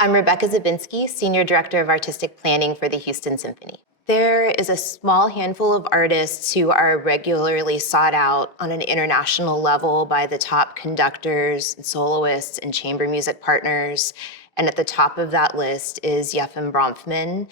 I'm Rebecca Zabinski, Senior Director of Artistic Planning for the Houston Symphony. There is a small handful of artists who are regularly sought out on an international level by the top conductors, and soloists, and chamber music partners. And at the top of that list is Yefim Bronfman.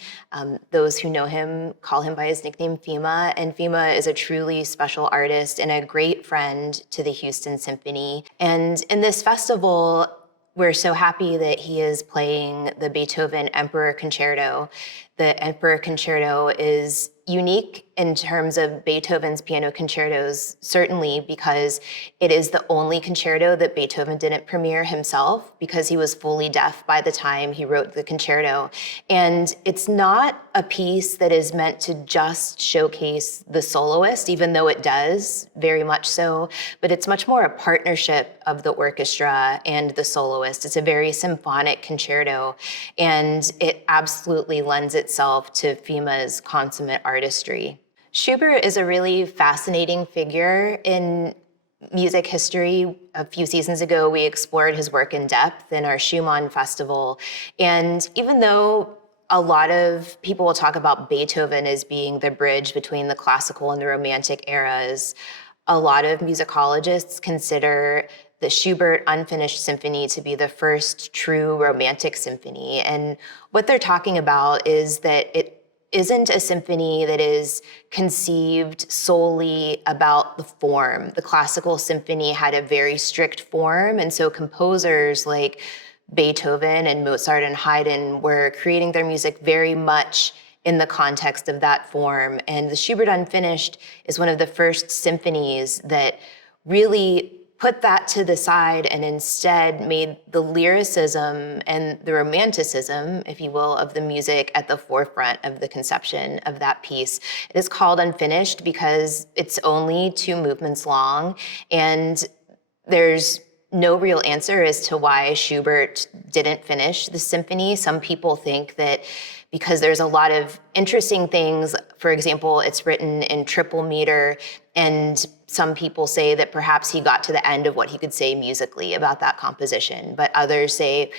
Those who know him call him by his nickname Fima, and Fima is a truly special artist and a great friend to the Houston Symphony. And in this festival, we're so happy that he is playing the Beethoven Emperor Concerto. The Emperor Concerto is unique in terms of Beethoven's piano concertos, certainly because it is the only concerto that Beethoven didn't premiere himself because he was fully deaf by the time he wrote the concerto. And it's not a piece that is meant to just showcase the soloist, even though it does, very much so, but it's much more a partnership of the orchestra and the soloist. It's a very symphonic concerto, and it absolutely lends itself to Fima's consummate artistry. Schubert is a really fascinating figure in music history. A few seasons ago, we explored his work in depth in our Schumann Festival. And even though a lot of people will talk about Beethoven as being the bridge between the classical and the romantic eras, a lot of musicologists consider the Schubert Unfinished Symphony to be the first true romantic symphony. And what they're talking about is that it isn't a symphony that is conceived solely about the form. The classical symphony had a very strict form, and so composers like Beethoven and Mozart and Haydn were creating their music very much in the context of that form. And the Schubert Unfinished is one of the first symphonies that really put that to the side and instead made the lyricism and the romanticism, if you will, of the music at the forefront of the conception of that piece. It is called Unfinished because it's only 2 movements long, and there's no real answer as to why Schubert didn't finish the symphony. Some people think that because there's a lot of interesting things, for example, it's written in triple meter, and some people say that perhaps he got to the end of what he could say musically about that composition, but others say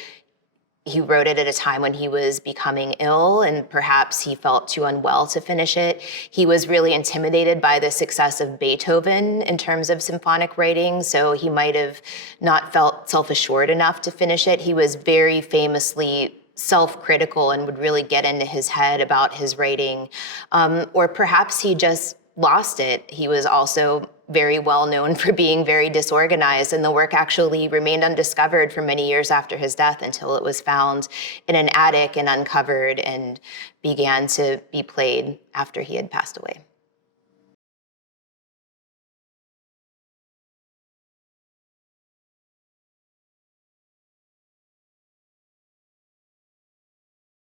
he wrote it at a time when he was becoming ill and perhaps he felt too unwell to finish it. He was really intimidated by the success of Beethoven in terms of symphonic writing, so he might have not felt self-assured enough to finish it. He was very famously self-critical and would really get into his head about his writing. Or perhaps he just lost it. He was also very well known for being very disorganized, and the work actually remained undiscovered for many years after his death until it was found in an attic and uncovered and began to be played after he had passed away.